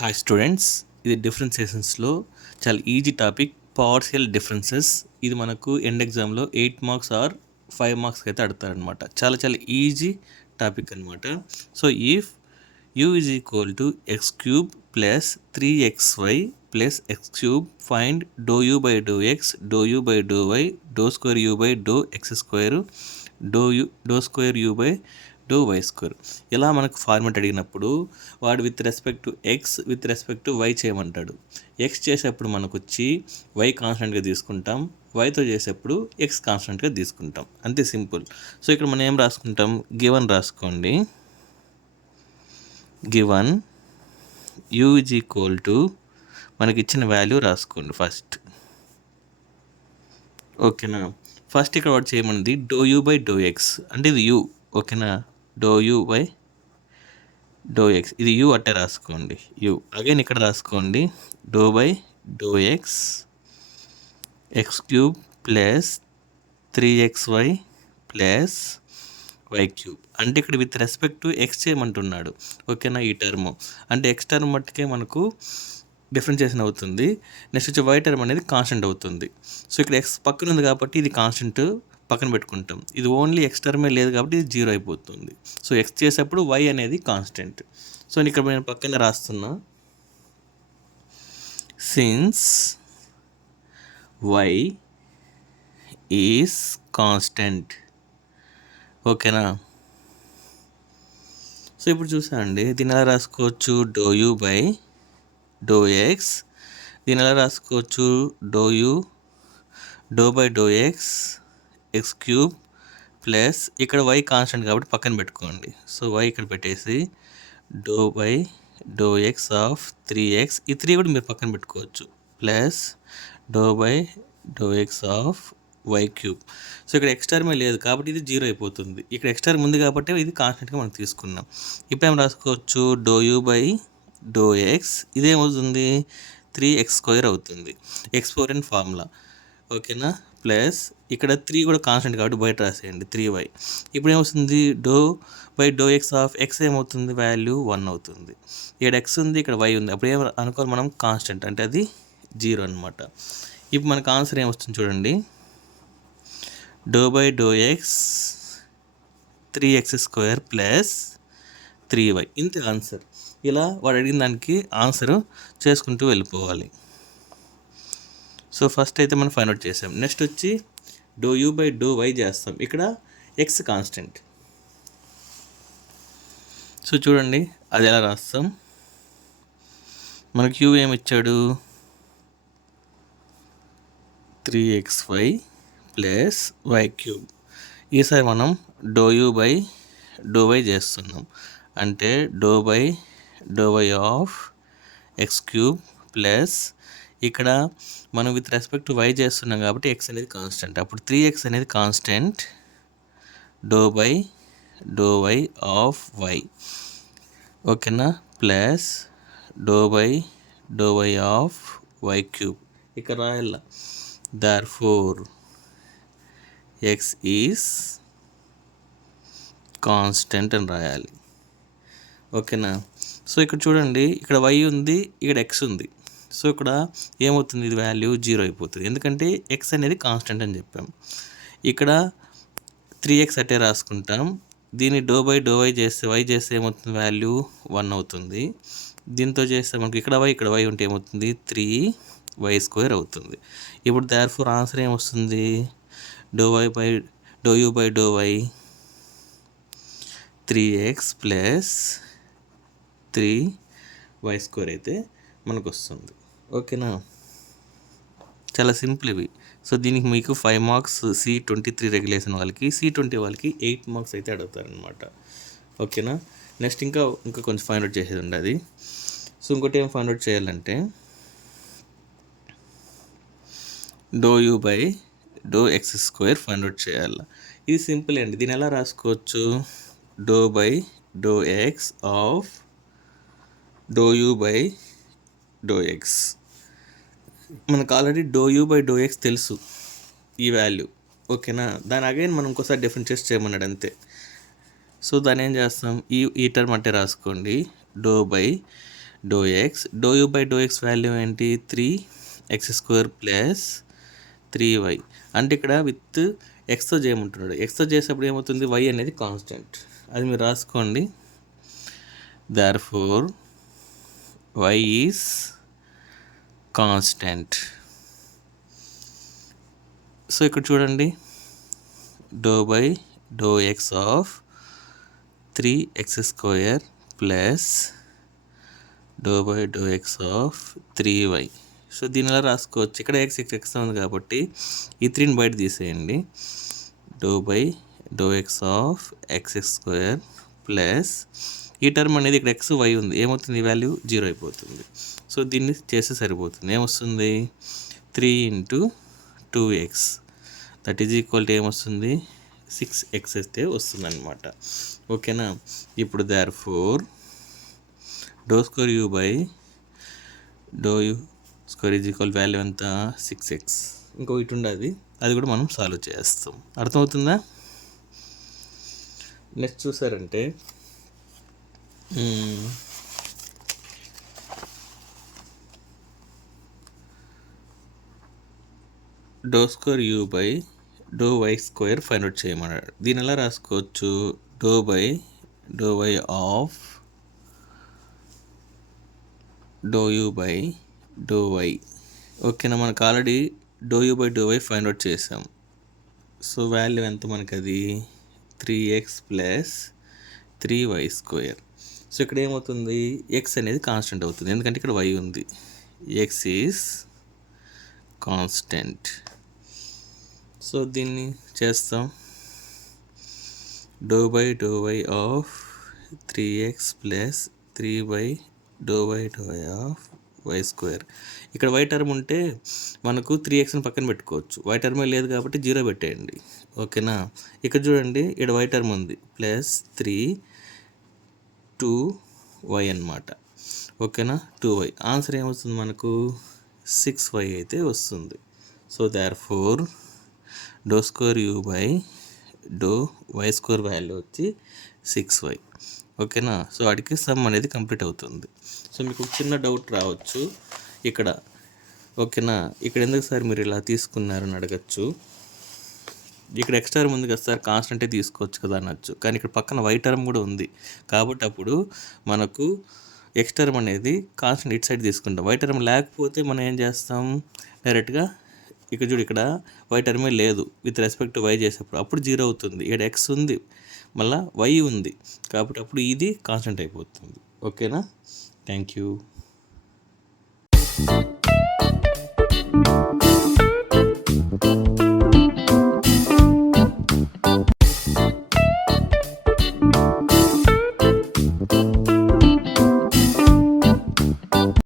Hi students, ఇది డిఫరెన్సియేషన్స్లో చాలా easy topic partial differences. ఇది మనకు ఎండ్ ఎగ్జామ్లో 8 మార్క్స్ ఆర్ 5 మార్క్స్కి అయితే అడతారనమాట. చాలా చాలా ఈజీ టాపిక్ అనమాట. So if u is equal to x cube plus 3xy plus x cube, find dou u by dou x, dou u by dou y, dou square u by dou x square, dou square u by dou y square. ఇలా మనకు format అడిగినప్పుడు వాడు with respect to X with respect to Y చేయమంటాడు. X చేసేప్పుడు మనకు వచ్చి why కాన్స్టెంట్గా తీసుకుంటాం, వైతో చేసేప్పుడు ఎక్స్ కాన్స్టెంట్గా తీసుకుంటాం. అంతే సింపుల్. సో ఇక్కడ మనం ఏం రాసుకుంటాం, గివన్ రాసుకోండి. Given u is equal to మనకి ఇచ్చిన వాల్యూ రాసుకోండి ఫస్ట్. ఓకేనా, ఫస్ట్ ఇక్కడ వాడు చేయమన్నది d you by do x, అంటే ఇది యూ. ఓకేనా, d you by do x, ఇది యూ అట్టే రాసుకోండి. యూ అగైన్ ఇక్కడ రాసుకోండి do by do X X cube plus 3xy plus y cube. అంటే ఇక్కడ విత్ రెస్పెక్ట్ టు ఎక్స్ చేయమంటున్నాడు. ఓకేనా, ఈ టర్మ్ అంటే ఎక్స్ టర్మ్ మట్టుకే మనకు డిఫరెన్షియేషన్ అవుతుంది. నెక్స్ట్ వచ్చి వై టర్మ్ అనేది కాన్స్టెంట్ అవుతుంది. సో ఇక్కడ ఎక్స్ పక్కన ఉంది కాబట్టి ఇది కాన్స్టెంట్ పక్కన పెట్టుకుంటాం. ఇది ఓన్లీ ఎక్స్ టర్మే లేదు కాబట్టి ఇది 0 అయిపోతుంది. సో ఎక్స్ చేసేప్పుడు వై అనేది కాన్స్టెంట్. సో ఇక్కడ నేను పక్కన రాస్తున్నా, సిన్స్ వై ఈస్ కాన్స్టెంట్. ఓకేనా, సో ఇప్పుడు చూసాండి, దీని ఎలా రాసుకోవచ్చు, do you by do X. దీని ఎలా రాసుకోవచ్చు, do U do by do X X cube plus ఇక్కడ వై కాన్స్టెంట్ కాబట్టి పక్కన పెట్టుకోండి. సో వై ఇక్కడ పెట్టేసి do by do X of 3x, ఈ 3 కూడా మీరు పక్కన పెట్టుకోవచ్చు, plus do by do X of why cube. So ఇక్కడ ఎక్స్ టర్మే లేదు కాబట్టి ఇది 0 అయిపోతుంది. ఇక్కడ ఎక్స్ టర్మ్ ఉంది కాబట్టి ఇది కాన్స్టెంట్గా మనం తీసుకున్నాం. ఇప్పుడు ఏం రాసుకోవచ్చు, do you by do x, ఇదేమవుతుంది 3x² అవుతుంది. x4n formula. ఓకేనా, ప్లస్ ఇక్కడ 3 కూడా కాన్స్టెంట్ కాబట్టి బయట రాసేయండి 3y. ఇప్పుడు ఏమవుతుంది, do by do X of X ఏమవుతుంది, వాల్యూ 1 అవుతుంది. ఇక్కడ ఎక్స్ ఉంది, ఇక్కడ వై ఉంది, అప్పుడు ఏం అనుకోవాలి మనం, కాన్స్టెంట్ అంటే అది 0 అనమాట. ఇప్పుడు మనకు ఆన్సర్ ఏమొస్తుంది చూడండి, do by do X 3x² plus 3y. ఇంతే ఆన్సర్. ఇలా వాడు అడిగిన దానికి ఆన్సర్ చేసుకుంటూ వెళ్ళిపోవాలి. సో ఫస్ట్ అయితే మనం ఫైండ్ అవుట్ చేసాం. నెక్స్ట్ వచ్చి do you by do Y చేస్తాం. ఇక్కడ ఎక్స్ కాన్స్టెంట్. సో చూడండి అది ఎలా రాస్తాం, మనకి యూ ఏమి ఇచ్చాడు, 3xy ప్లస్ వై క్యూబ్. ఈసారి మనం do you by do Y చేస్తున్నాం, అంటే do by do why of X cube plus ఇక్కడ మనం విత్ రెస్పెక్ట్ టు వై చేస్తున్నాం కాబట్టి ఎక్స్ అనేది కాన్స్టెంట్, అప్పుడు 3x అనేది constant, d by do why of y. ఓకేనా, plus do by do why of why cube. ఇక్కడ రాయాల దేర్ఫోర్ ఎక్స్ ఈజ్ కాన్స్టెంట్ అని రాయాలి. ఓకేనా, సో ఇక్కడ చూడండి, ఇక్కడ వై ఉంది, ఇక్కడ ఎక్స్ ఉంది. సో ఇక్కడ ఏమవుతుంది, ఇది వాల్యూ 0 అయిపోతుంది, ఎందుకంటే ఎక్స్ అనేది కాన్స్టెంట్ అని చెప్పాం. ఇక్కడ 3x అట్టే రాసుకుంటాం. దీన్ని డో బై డో వై చేస్తే వై చేస్తే ఏమవుతుంది, వాల్యూ 1 అవుతుంది. దీంతో చేస్తే మనకి ఇక్కడ వై ఉంటే ఏమవుతుంది, 3y² అవుతుంది. ఇప్పుడు దేర్ఫోర్ ఆన్సర్ ఏమొస్తుంది, do you by do Y 3x plus 3y² అయితే మనకు వస్తుంది. ఓకేనా, చాలా సింపుల్ ఇవి. సో దీనికి మీకు 5 మార్క్స్ C23 రెగ్యులేషన్ వాళ్ళకి, C20 వాళ్ళకి 8 మార్క్స్ అయితే అడుగుతారనమాట. ఓకేనా, నెక్స్ట్ ఇంకా కొంచెం ఫైండ్ అవుట్ చేసేది ఉండదు. సో ఇంకోటి ఏం ఫైండ్ అవుట్ చేయాలంటే d you by d x² find out చేయాలి. ఇది సింపుల్ అండి. దీన్ని ఎలా రాసుకోవచ్చు, do by do X of do you by do x. మనకు already do you by do x తెలుసు ఈ వాల్యూ. ఓకేనా, దాని అగైన్ మనం ఇంకోసారి డిఫరెన్షియేట్ చేయమన్నాడు అంతే. సో దాన్ని ఏం చేస్తాం, ఈ టర్మ్ అంటే రాసుకోండి, do by do X, do you by do X value ఏంటి 3x² ప్లస్ 3y. అంటే ఇక్కడ విత్ ఎక్స్తో చేయమంటున్నాడు. ఎక్స్తో చేసేప్పుడు ఏమవుతుంది, y అనేది కాన్స్టెంట్. అది మీరు రాసుకోండి. therefore y is constant. So ఇక్కడ చూడండి, do by do X of 3x² plus do by do X of 3y. So దీని ఎలా రాసుకోవచ్చు, ఇక్కడ ఎక్స్ ఉంది కాబట్టి ఈ 3ని బయట తీసేయండి. Do by do X of x² plus ఈ టర్మ్ అనేది ఇక్కడ ఎక్స్ వై ఉంది, ఏమవుతుంది, ఈ వాల్యూ 0 అయిపోతుంది. సో దీన్ని చేస్తే సరిపోతుంది. ఏమొస్తుంది, 3 × 2x that is equal to ఏమొస్తుంది, 6x అయితే వస్తుంది అనమాట. ఓకేనా. ఇప్పుడు therefore do square U by do U square is equal value ఎంత, 6x. ఇంకో ఇటు ఉండదు, అది కూడా మనం సాల్వ్ చేస్తాం. అర్థమవుతుందా. నెక్స్ట్ చూసారంటే do square U by do y² find out చేయమన్నాడు. దీని ఎలా రాసుకోవచ్చు, do by do y of do you by do y. ఓకేనా. మనకు already do you by do y find out చేసాం. సో వాల్యూ ఎంత మనకి, అది 3x ప్లస్ 3y². సో ఇక్కడ ఏమవుతుంది, ఎక్స్ అనేది కాన్స్టెంట్ అవుతుంది, ఎందుకంటే ఇక్కడ y ఉంది. X is constant. సో దీన్ని చేస్తాం. Do by do y of 3x plus 3y do by do y of y². ఇక్కడ y టర్మ్ ఉంటే మనకు 3xని పక్కన పెట్టుకోవచ్చు. y టర్మే లేదు కాబట్టి 0 పెట్టేయండి. ఓకేనా. ఇక్కడ చూడండి, ఇక్కడ y టర్మ్ ఉంది ప్లస్ 3 2y అనమాట. ఓకేనా. 2y ఆన్సర్ ఏమొస్తుంది మనకు, 6y అయితే వస్తుంది. So therefore do square U by do y² value వచ్చి 6y. ఓకేనా. సో వాటికి సమ్ అనేది కంప్లీట్ అవుతుంది. సో మీకు చిన్న డౌట్ రావచ్చు ఇక్కడ. ఓకేనా. ఇక్కడ ఎందుకు సార్ మీరు ఇలా తీసుకున్నారని అడగచ్చు. ఇక్కడ ఎక్స్ టర్మ్ ఉంది కదా సార్, కాన్స్టెంటే తీసుకోవచ్చు కదా అనొచ్చు. కానీ ఇక్కడ పక్కన వై టర్మ్ కూడా ఉంది కాబట్టి అప్పుడు మనకు ఎక్స్ టర్మ్ అనేది కాన్స్టెంట్ ఇటు సైడ్ తీసుకుంటాం. వై టర్మ్ లేకపోతే మనం ఏం చేస్తాం, డైరెక్ట్గా ఇక్కడ చూడు, ఇక్కడ వై టర్మే లేదు విత్ రెస్పెక్ట్ టు వై చేసేప్పుడు, అప్పుడు 0 అవుతుంది. ఇక్కడ ఎక్స్ ఉంది, మళ్ళీ వై ఉంది కాబట్టి అప్పుడు ఇది కాన్స్టెంట్ అయిపోతుంది. ఓకేనా. Thank you.